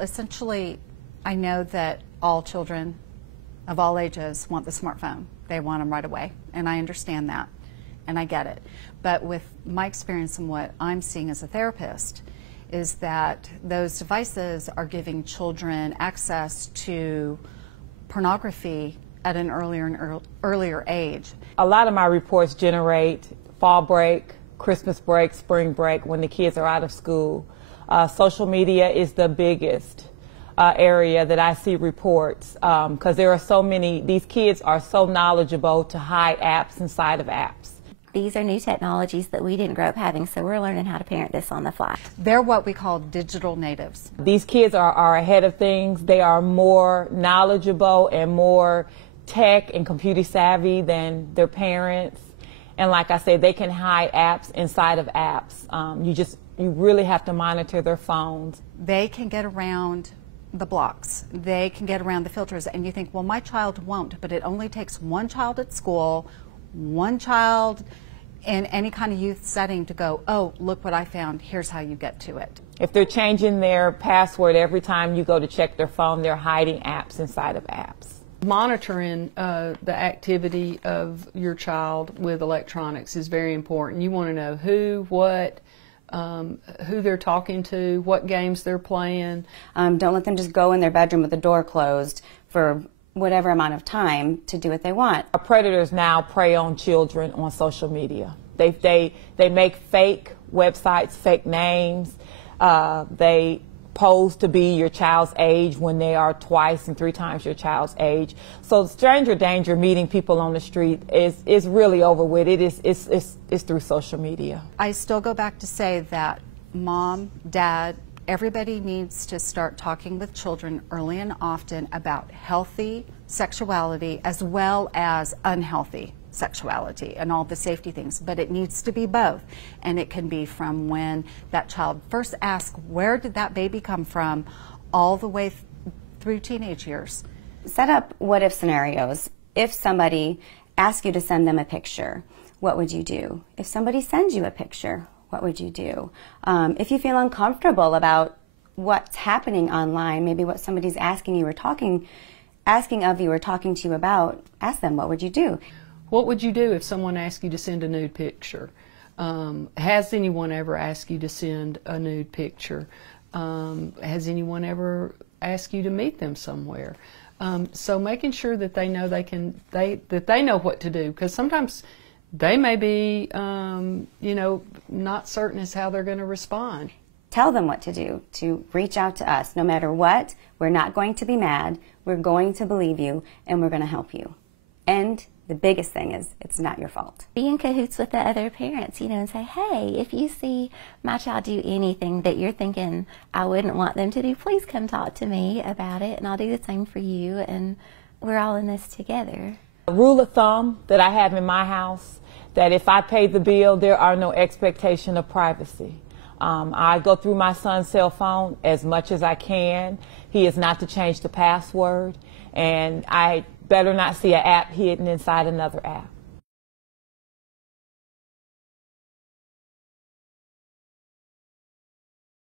Essentially, I know that all children of all ages want the smartphone. They want them right away, and I understand that, and I get it. But with my experience and what I'm seeing as a therapist is that those devices are giving children access to pornography at an earlier age. A lot of my reports generate fall break, Christmas break, spring break, when the kids are out of school. Social media is the biggest area that I see reports because there are so many, these kids are so knowledgeable to hide apps inside of apps. These are new technologies that we didn't grow up having, so we're learning how to parent this on the fly. They're what we call digital natives. These kids are ahead of things. They are more knowledgeable and more tech and computer savvy than their parents. And like I said, they can hide apps inside of apps. You really have to monitor their phones. They can get around the blocks. They can get around the filters. And you think, well, my child won't, but it only takes one child at school, one child in any kind of youth setting to go, oh, look what I found, here's how you get to it. If they're changing their password every time you go to check their phone, they're hiding apps inside of apps. Monitoring the activity of your child with electronics is very important. You want to know who, what, who they're talking to, what games they're playing. Don't let them just go in their bedroom with the door closed for whatever amount of time to do what they want. Predators now prey on children on social media. They make fake websites, fake names. They pose to be your child's age when they are twice and 3 times your child's age. So stranger danger, meeting people on the street, is really over with. It's through social media. I still go back to say that mom, dad, everybody needs to start talking with children early and often about healthy sexuality as well as unhealthy sexuality and all the safety things, but it needs to be both. And it can be from when that child first asks, where did that baby come from, all the way through teenage years. Set up what-if scenarios. If somebody asks you to send them a picture, what would you do? If somebody sends you a picture, what would you do? If you feel uncomfortable about what's happening online, maybe what somebody's asking of you or talking to you about, ask them, what would you do? What would you do if someone asked you to send a nude picture? Has anyone ever asked you to send a nude picture? Has anyone ever asked you to meet them somewhere? So making sure that they know that they know what to do, because sometimes they may be, not certain as how they're going to respond. Tell them what to do, to reach out to us. No matter what, we're not going to be mad, we're going to believe you, and we're going to help you. And the biggest thing is, it's not your fault. Be in cahoots with the other parents, and say, hey, if you see my child do anything that you're thinking I wouldn't want them to do, please come talk to me about it, and I'll do the same for you, and we're all in this together. A rule of thumb that I have in my house, that if I pay the bill, there are no expectation of privacy. I go through my son's cell phone as much as I can. He is not to change the password, and I better not see an app hidden inside another app.